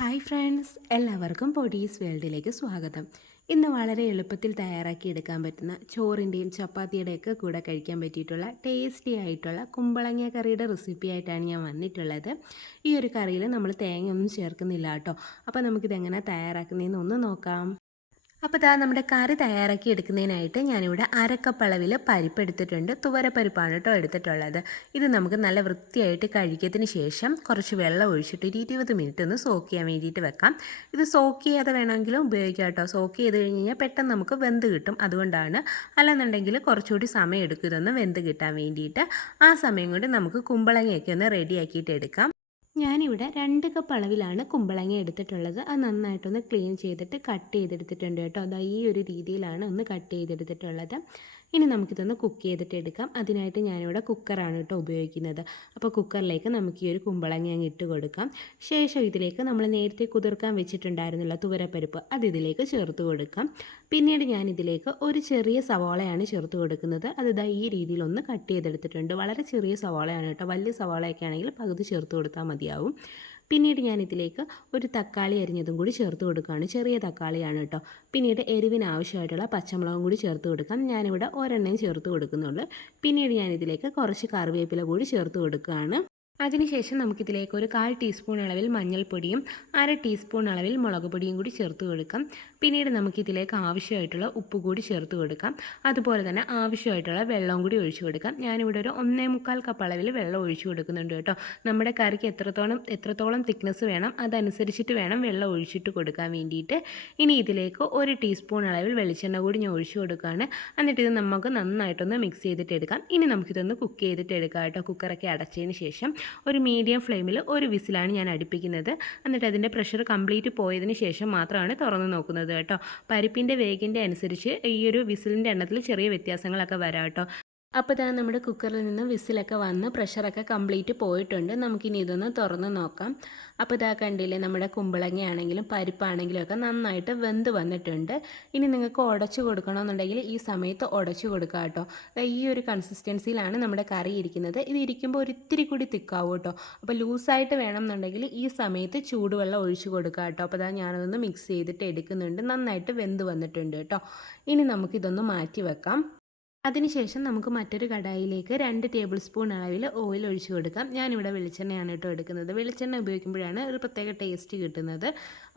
Hi friends എല്ലാവർക്കും പൊടീസ് വേൾഡിലേക്ക് സ്വാഗതം. ഇന്ന് വളരെ എളുപ്പത്തിൽ തയ്യാറാക്കി എടുക്കാൻ പറ്റുന്ന ചോറിന്റെയും ചപ്പാത്തിയുടെയൊക്കെ കൂടെ കഴിക്കാൻ പറ്റിയിട്ടുള്ള ടേസ്റ്റി ആയിട്ടുള്ള കുമ്പളങ്ങ കറിയുടെ റെസിപ്പി ആയിട്ടാണ് ഞാൻ വന്നിട്ടുള്ളത്. ഈ ഒരു കറിയിൽ നമ്മൾ തേങ്ങയൊന്നും ചേർക്കുന്നില്ല കേട്ടോ. അപ്പോൾ നമുക്കിതെങ്ങനെ തയ്യാറാക്കുന്നതെന്ന് ഒന്ന് നോക്കാം. അപ്പോൾ ഇതാ നമ്മുടെ കറി തയ്യാറാക്കി എടുക്കുന്നതിനായിട്ട് ഞാനിവിടെ അരക്കപ്പളവിൽ പരിപ്പ് എടുത്തിട്ടുണ്ട് തുവരപ്പരിപ്പാണ് കേട്ടോ എടുത്തിട്ടുള്ളത്. ഇത് നമുക്ക് നല്ല വൃത്തിയായിട്ട് കഴിക്കത്തിന് ശേഷം കുറച്ച് വെള്ളം ഒഴിച്ചിട്ട് ഒരു ഇരുപത് മിനിറ്റ് ഒന്ന് സോക്ക് ചെയ്യാൻ വേണ്ടിയിട്ട് വെക്കാം. ഇത് സോക്ക് ചെയ്യാതെ വേണമെങ്കിലും ഉപയോഗിക്കാം കേട്ടോ. സോക്ക് ചെയ്ത് കഴിഞ്ഞ് കഴിഞ്ഞാൽ പെട്ടെന്ന് നമുക്ക് വെന്ത് കിട്ടും. അതുകൊണ്ടാണ് അല്ലെന്നുണ്ടെങ്കിൽ കുറച്ചുകൂടി സമയം എടുക്കും വെന്ത് കിട്ടാൻ വേണ്ടിയിട്ട്. ആ സമയം കൊണ്ട് നമുക്ക് കുമ്പളങ്ങയൊക്കെ ഒന്ന് റെഡിയാക്കിയിട്ട് എടുക്കാം. ഞാനിവിടെ രണ്ട് കപ്പ് അളവിലാണ് കുമ്പളങ്ങ എടുത്തിട്ടുള്ളത്. അത് നന്നായിട്ടൊന്ന് ക്ലീൻ ചെയ്തിട്ട് കട്ട് ചെയ്തെടുത്തിട്ടുണ്ട് കേട്ടോ. അതാ ഈ ഒരു രീതിയിലാണ് ഒന്ന് കട്ട് ചെയ്തെടുത്തിട്ടുള്ളത്. ഇനി നമുക്കിതൊന്ന് കുക്ക് ചെയ്തിട്ട് എടുക്കാം. അതിനായിട്ട് ഞാനിവിടെ കുക്കറാണ് കേട്ടോ ഉപയോഗിക്കുന്നത്. അപ്പോൾ കുക്കറിലേക്ക് നമുക്ക് ഈ ഒരു കുമ്പളങ്ങ അങ്ങ് ഇട്ട് കൊടുക്കാം. ശേഷം ഇതിലേക്ക് നമ്മൾ നേരത്തെ കുതിർക്കാൻ വെച്ചിട്ടുണ്ടായിരുന്നില്ല തുവരപ്പരിപ്പ് അത് ഇതിലേക്ക് ചേർത്ത് കൊടുക്കാം. പിന്നീട് ഞാൻ ഇതിലേക്ക് ഒരു ചെറിയ സവാളയാണ് ചേർത്ത് കൊടുക്കുന്നത്. അത് ഇതാ ഈ രീതിയിലൊന്ന് കട്ട് ചെയ്തെടുത്തിട്ടുണ്ട്. വളരെ ചെറിയ സവാളയാണ് കേട്ടോ വലിയ സവാളയൊക്കെ ആണെങ്കിൽ പകുതി ചേർത്ത് കൊടുത്താൽ മതിയാവും. പിന്നീട് ഞാൻ ഇതിലേക്ക് ഒരു തക്കാളി അരിഞ്ഞതും കൂടി ചേർത്ത് കൊടുക്കുകയാണ്. ചെറിയ തക്കാളിയാണ് കേട്ടോ. പിന്നീട് എരിവിന് ആവശ്യമായിട്ടുള്ള പച്ചമുളകും കൂടി ചേർത്ത് കൊടുക്കാം. ഞാനിവിടെ ഒരെണ്ണയും ചേർത്ത് കൊടുക്കുന്നുള്ളൂ. പിന്നീട് ഞാൻ ഇതിലേക്ക് കുറച്ച് കറിവേപ്പില കൂടി ചേർത്ത് കൊടുക്കുകയാണ്. അതിനുശേഷം നമുക്കിതിലേക്ക് ഒരു കാൽ ടീസ്പൂൺ അളവിൽ മഞ്ഞൾപ്പൊടിയും അര ടീസ്പൂൺ അളവിൽ മുളക് പൊടിയും കൂടി ചേർത്ത് കൊടുക്കാം. പിന്നീട് നമുക്കിതിലേക്ക് ആവശ്യമായിട്ടുള്ള ഉപ്പ് കൂടി ചേർത്ത് കൊടുക്കാം. അതുപോലെ തന്നെ ആവശ്യമായിട്ടുള്ള വെള്ളവും കൂടി ഒഴിച്ചു കൊടുക്കാം. ഞാനിവിടെ ഒരു ഒന്നേ മുക്കാൽ കപ്പ് അളവിൽ വെള്ളം ഒഴിച്ചു കൊടുക്കുന്നുണ്ട് കേട്ടോ. നമ്മുടെ കറിക്ക് എത്രത്തോളം എത്രത്തോളം തിക്നെസ് വേണം അതനുസരിച്ചിട്ട് വേണം വെള്ളം ഒഴിച്ചിട്ട് കൊടുക്കാൻ വേണ്ടിയിട്ട്. ഇനി ഇതിലേക്ക് ഒരു ടീസ്പൂൺ അളവിൽ വെളിച്ചെണ്ണ കൂടി ഞാൻ ഒഴിച്ചു കൊടുക്കുകയാണ്. എന്നിട്ട് ഇത് നമുക്ക് നന്നായിട്ടൊന്ന് മിക്സ് ചെയ്തിട്ട് എടുക്കാം. ഇനി നമുക്കിതൊന്ന് കുക്ക് ചെയ്തിട്ട് എടുക്കാം കേട്ടോ. കുക്കറൊക്കെ അടച്ചതിന് ശേഷം ഒരു മീഡിയം ഫ്ലെയിമിൽ ഒരു വിസിലാണ് ഞാൻ അടുപ്പിക്കുന്നത്. എന്നിട്ട് അതിന്റെ പ്രഷർ കംപ്ലീറ്റ് പോയതിന് ശേഷം മാത്രമാണ് തുറന്ന് നോക്കുന്നത് കേട്ടോ. പരിപ്പിന്റെ വേഗിന്റെ അനുസരിച്ച് ഈ ഒരു വിസിലിന്റെ എണ്ണത്തിൽ ചെറിയ വ്യത്യാസങ്ങളൊക്കെ വരാം കേട്ടോ. അപ്പോൾ ഇതാ നമ്മുടെ കുക്കറിൽ നിന്ന് വിസിലൊക്കെ വന്ന് പ്രഷറൊക്കെ കംപ്ലീറ്റ് പോയിട്ടുണ്ട്. നമുക്കിനി ഇതൊന്ന് തുറന്ന് നോക്കാം. അപ്പോൾ ഇതാ കണ്ടില്ലേ നമ്മുടെ കുമ്പളങ്ങയാണെങ്കിലും പരിപ്പാണെങ്കിലും ഒക്കെ നന്നായിട്ട് വെന്ത് വന്നിട്ടുണ്ട്. ഇനി നിങ്ങൾക്ക് ഉടച്ചു കൊടുക്കണമെന്നുണ്ടെങ്കിൽ ഈ സമയത്ത് ഉടച്ചു കൊടുക്കുക കേട്ടോ. ഈ ഒരു കൺസിസ്റ്റൻസിയിലാണ് നമ്മുടെ കറി ഇരിക്കുന്നത്. ഇത് ഇരിക്കുമ്പോൾ ഒരിത്തിരി കൂടി തിക്കാവും കേട്ടോ. അപ്പോൾ ലൂസായിട്ട് വേണമെന്നുണ്ടെങ്കിൽ ഈ സമയത്ത് ചൂടുവെള്ളം ഒഴിച്ചു കൊടുക്കുക കേട്ടോ. അപ്പോൾ അതാ ഞാനതൊന്ന് മിക്സ് ചെയ്തിട്ട് എടുക്കുന്നുണ്ട്. നന്നായിട്ട് വെന്ത് വന്നിട്ടുണ്ട് കേട്ടോ. ഇനി നമുക്കിതൊന്ന് മാറ്റി വെക്കാം. അതിനുശേഷം നമുക്ക് മറ്റൊരു കടായിലേക്ക് രണ്ട് ടേബിൾ സ്പൂൺ അളവിൽ ഓയിൽ ഒഴിച്ചു കൊടുക്കാം. ഞാനിവിടെ വെളിച്ചെണ്ണയാണ് കേട്ടോ എടുക്കുന്നത്. വെളിച്ചെണ്ണ ഉപയോഗിക്കുമ്പോഴാണ് ഒരു പ്രത്യേക ടേസ്റ്റ് കിട്ടുന്നത്.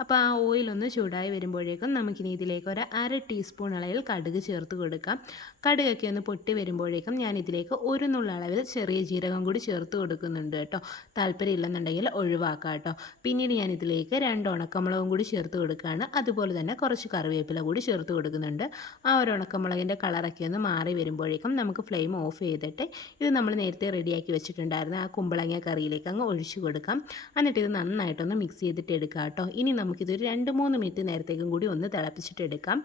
അപ്പോൾ ആ ഓയിൽ ഒന്ന് ചൂടായി വരുമ്പോഴേക്കും നമുക്കിനി ഇതിലേക്ക് ഒരു അര ടീസ്പൂൺ അളവിൽ കടുക് ചേർത്ത് കൊടുക്കാം. കടുകൊക്കെ ഒന്ന് പൊട്ടി വരുമ്പോഴേക്കും ഞാൻ ഇതിലേക്ക് ഒരു നുള്ള അളവിൽ ചെറിയ ജീരകം കൂടി ചേർത്ത് കൊടുക്കുന്നുണ്ട് കേട്ടോ. താല്പര്യം ഇല്ലെന്നുണ്ടെങ്കിൽ ഒഴിവാക്കാം കേട്ടോ. പിന്നീട് ഞാൻ ഇതിലേക്ക് രണ്ട് ഉണക്കമുളകും കൂടി ചേർത്ത് കൊടുക്കുകയാണ്. അതുപോലെ തന്നെ കുറച്ച് കറിവേപ്പില കൂടി ചേർത്ത് കൊടുക്കുന്നുണ്ട്. ആ ഒരു ഉണക്കമുളകിന്റെ കളറൊക്കെ ഒന്ന് മാറി വരുമ്പോഴേക്കും നമുക്ക് ഫ്ലെയിം ഓഫ് ചെയ്തിട്ട് ഇത് നമ്മൾ നേരത്തെ റെഡിയാക്കി വെച്ചിട്ടുണ്ടായിരുന്ന ആ കുമ്പളങ്ങ കറിയിലേക്ക് അങ്ങ് ഒഴിച്ചു കൊടുക്കാം. എന്നിട്ട് ഇത് നന്നായിട്ടൊന്ന് മിക്സ് ചെയ്തിട്ട് എടുക്കാം കേട്ടോ. ഇനി നമുക്കിതൊരു രണ്ട് മൂന്ന് മിനിറ്റ് നേരത്തേക്കും കൂടി ഒന്ന് തിളപ്പിച്ചിട്ട് എടുക്കാം.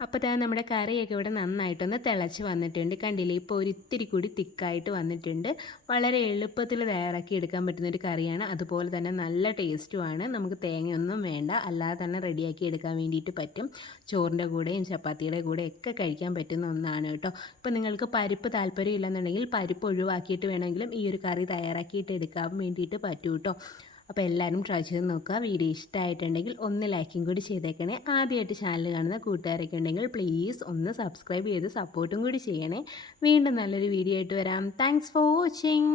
അപ്പോൾ തന്നെ നമ്മുടെ കറിയൊക്കെ ഇവിടെ നന്നായിട്ടൊന്ന് തിളച്ച് വന്നിട്ടുണ്ട്. കണ്ടില്ലേ? ഇപ്പോൾ ഒരിത്തിരി കൂടി തിക്കായിട്ട് വന്നിട്ടുണ്ട്. വളരെ എളുപ്പത്തിൽ തയ്യാറാക്കി എടുക്കാൻ പറ്റുന്ന ഒരു കറിയാണ്. അതുപോലെ തന്നെ നല്ല ടേസ്റ്റുമാണ് നമുക്ക് തേങ്ങയൊന്നും വേണ്ട. അല്ലാതെ തന്നെ റെഡിയാക്കി എടുക്കാൻ വേണ്ടിയിട്ട് പറ്റും. ചോറിന്റെ കൂടെയും ചപ്പാത്തിയുടെ കൂടെ ഒക്കെ കഴിക്കാൻ പറ്റുന്ന ഒന്നാണ് കേട്ടോ. ഇപ്പോൾ നിങ്ങൾക്ക് പരിപ്പ് താല്പര്യം ഇല്ലെന്നുണ്ടെങ്കിൽ പരിപ്പ് ഒഴിവാക്കിയിട്ട് വേണമെങ്കിലും ഈ ഒരു കറി തയ്യാറാക്കിയിട്ട് എടുക്കാൻ വേണ്ടിയിട്ട് പറ്റൂ കേട്ടോ. അപ്പോൾ എല്ലാവരും ട്രൈ ചെയ്ത് നോക്കുക. വീഡിയോ ഇഷ്ടമായിട്ടുണ്ടെങ്കിൽ ഒന്ന് ലൈക്കും കൂടി ചെയ്തേക്കണേ. ആദ്യമായിട്ട് ചാനൽ കാണുന്ന കൂട്ടുകാരൊക്കെ ഉണ്ടെങ്കിൽ പ്ലീസ് ഒന്ന് സബ്സ്ക്രൈബ് ചെയ്ത് സപ്പോർട്ടും കൂടി ചെയ്യണേ. വീണ്ടും നല്ലൊരു വീഡിയോ ആയിട്ട് വരാം. Thanks for watching